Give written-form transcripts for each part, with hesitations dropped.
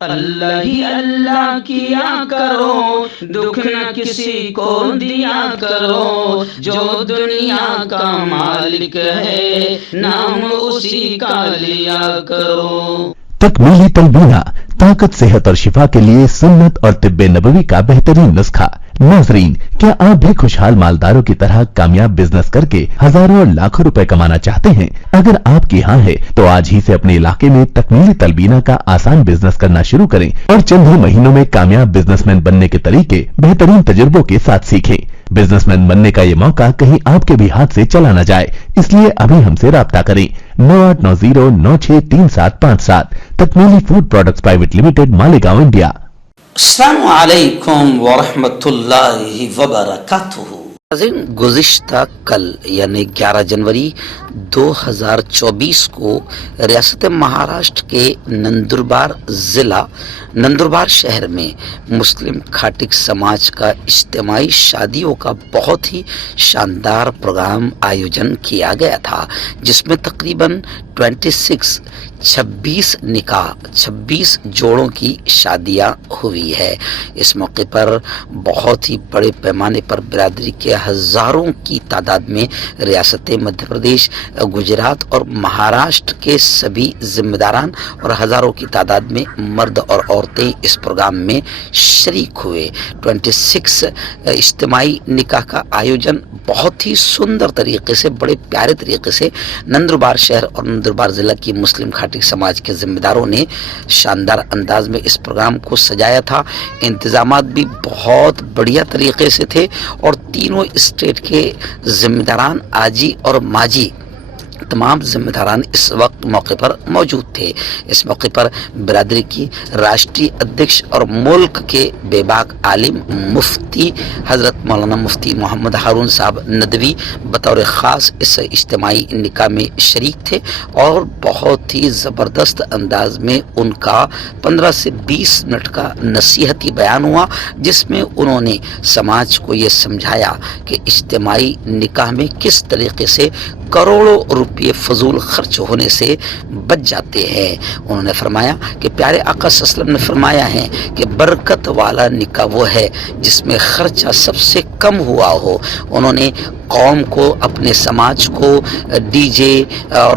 اللہ ہی اللہ کیا کرو، دکھ نہ کسی کو دیا کرو، جو دنیا کا مالک ہے نام اسی کا لیا کرو۔ تکمیلی تلبینہ، طاقت، صحت اور شفا کے لیے سنت اور طب نبوی کا بہترین نسخہ۔ ناظرین، کیا آپ بھی خوشحال مالداروں کی طرح کامیاب بزنس کر کے ہزاروں اور لاکھوں روپے کمانا چاہتے ہیں؟ اگر آپ کی ہاں ہے تو آج ہی سے اپنے علاقے میں تکمیلی تلبینہ کا آسان بزنس کرنا شروع کریں اور چند ہی مہینوں میں کامیاب بزنس مین بننے کے طریقے بہترین تجربوں کے ساتھ سیکھیں۔ بزنس مین بننے کا یہ موقع کہیں آپ کے بھی ہاتھ سے چلا نہ جائے، اس لیے ابھی ہم سے رابطہ کریں۔ 9890963757 تکمیلی food products private limited, Malegaon, India. السلام علیکم ورحمۃ اللہ وبرکاتہ۔ گزشتہ کل یعنی 11 جنوری 2024 کو ریاست مہاراشٹر کے نندربار ضلع نندربار شہر میں مسلم کھاٹک سماج کا اجتماعی شادیوں کا بہت ہی شاندار پروگرام آیوجن کیا گیا تھا، جس میں تقریباً 26 جوڑوں کی شادیاں ہوئی ہے۔ اس موقع پر بہت ہی بڑے پیمانے پر برادری کے ہزاروں کی تعداد میں ریاست مدھیہ پردیش، گجرات اور مہاراشٹر کے سبھی ذمہ داران اور ہزاروں کی تعداد میں مرد اور عورتیں اس پروگرام میں شریک ہوئے۔ 26 اجتماعی نکاح کا آیوجن بہت ہی سندر طریقے سے، بڑے پیارے طریقے سے نندربار شہر اور نندربار ضلع کی مسلم کھاٹک سماج کے ذمہ داروں نے شاندار انداز میں اس پروگرام کو سجایا تھا۔ انتظامات بھی بہت بڑھیا طریقے سے تھے اور تینوں اسٹیٹ کے ذمہ داران، آجی اور ماجی، تمام ذمہ داران اس وقت موقع پر موجود تھے۔ اس موقع پر برادری کی راشٹری ادھیکش اور ملک کے بے باک عالم مفتی حضرت مولانا مفتی محمد ہارون صاحب ندوی بطور خاص اس اجتماعی نکاح میں شریک تھے اور بہت ہی زبردست انداز میں ان کا 15 سے 20 منٹ کا نصیحتی بیان ہوا، جس میں انہوں نے سماج کو یہ سمجھایا کہ اجتماعی نکاح میں کس طریقے سے کروڑوں روپے فضول خرچ ہونے سے بچ جاتے ہیں۔ انہوں نے فرمایا کہ پیارے آقا صلی اللہ علیہ وسلم نے فرمایا ہے کہ برکت والا نکاح وہ ہے جس میں خرچہ سب سے کم ہوا ہو۔ انہوں نے قوم کو، اپنے سماج کو ڈی جے اور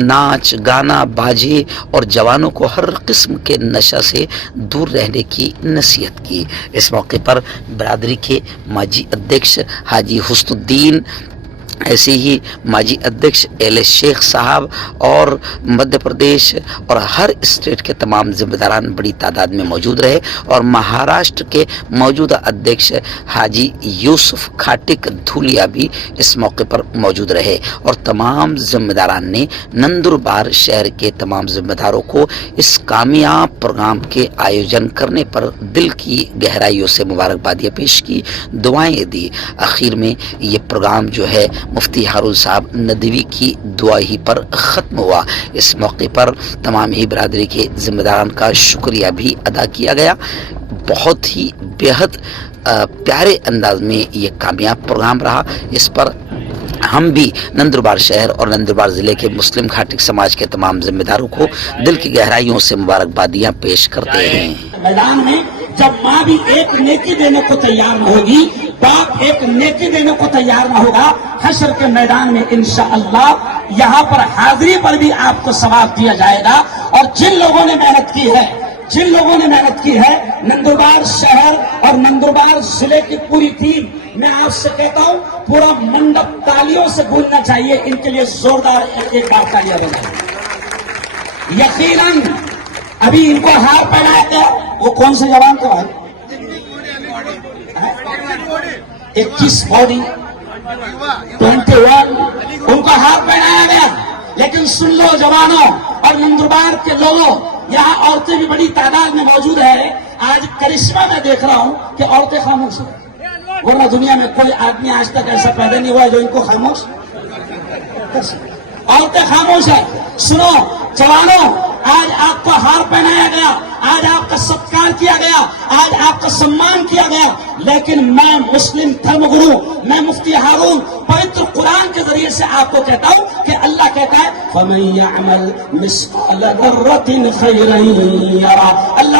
ناچ گانا باجے اور جوانوں کو ہر قسم کے نشہ سے دور رہنے کی نصیحت کی۔ اس موقع پر برادری کے ماجی ادھیکش حاجی حسن الدین، ایسے ہی ماجی ادھیکش ایل شیخ صاحب اور مدھیہ پردیش اور ہر اسٹیٹ کے تمام ذمہ داران بڑی تعداد میں موجود رہے اور مہاراشٹر کے موجودہ ادھیکش حاجی یوسف کھاٹک دھولیا بھی اس موقع پر موجود رہے اور تمام ذمہ داران نے نندربار شہر کے تمام ذمہ داروں کو اس کامیاب پروگرام کے آیوجن کرنے پر دل کی گہرائیوں سے مبارکبادیاں پیش کی، دعائیں دی۔ آخر میں یہ پروگرام جو ہے مفتی ہارون صاحب ندوی کی دعا ہی پر ختم ہوا۔ اس موقع پر تمام ہی برادری کے ذمہ داران کا شکریہ بھی ادا کیا گیا۔ بہت ہی بےحد پیارے انداز میں یہ کامیاب پروگرام رہا۔ اس پر ہم بھی نندربار شہر اور نندربار ضلع کے مسلم کھاٹک سماج کے تمام ذمہ داروں کو دل کی گہرائیوں سے مبارکبادیاں پیش کرتے ہیں۔ میدان میں جب ماں بھی ایک نیکی دینے کو تیار نہ ہوگی، باپ ایک نیکی دینے کو تیار نہ ہوگا، حشر کے میدان میں انشاءاللہ یہاں پر حاضری پر بھی آپ کو ثواب دیا جائے گا۔ اور جن لوگوں نے محنت کی ہے نندربار شہر اور نندربار ضلع کی پوری ٹیم، میں آپ سے کہتا ہوں پورا منڈپ تالیوں سے گونجنا چاہیے، ان کے لیے زوردار ایک بار تالیاں بجائیں۔ یقیناً ابھی ان کو ہار پہنایا گیا، وہ کون سے جوان کا ہے؟ 21 باڈی 21 ان کو ہار پہنایا گیا۔ لیکن سن لو جوانوں اور نندربار کے لوگوں، یہاں عورتیں بھی بڑی تعداد میں موجود ہے۔ آج کرشمہ میں دیکھ رہا ہوں کہ عورتیں خاموش ہیں، ورنہ دنیا میں کوئی آدمی آج تک ایسا پیدا نہیں ہوا ہے جو ان کو خاموش، عورتیں خاموش ہیں۔ سنو جوانوں، آج آپ کو ہار پہنایا گیا، آج آپ کا ستکار کیا گیا، آج آپ کا سمان کیا گیا، لیکن میں مسلم دھرم گرو، میں مفتی ہارون پوتر قرآن کے ذریعے سے آپ کو کہتا ہوں کہ اللہ کہتا ہے فَمَن يَعْمَلْ مِثْقَالَ ذَرَّةٍ خَيْرًا يَرَهُ۔ اللہ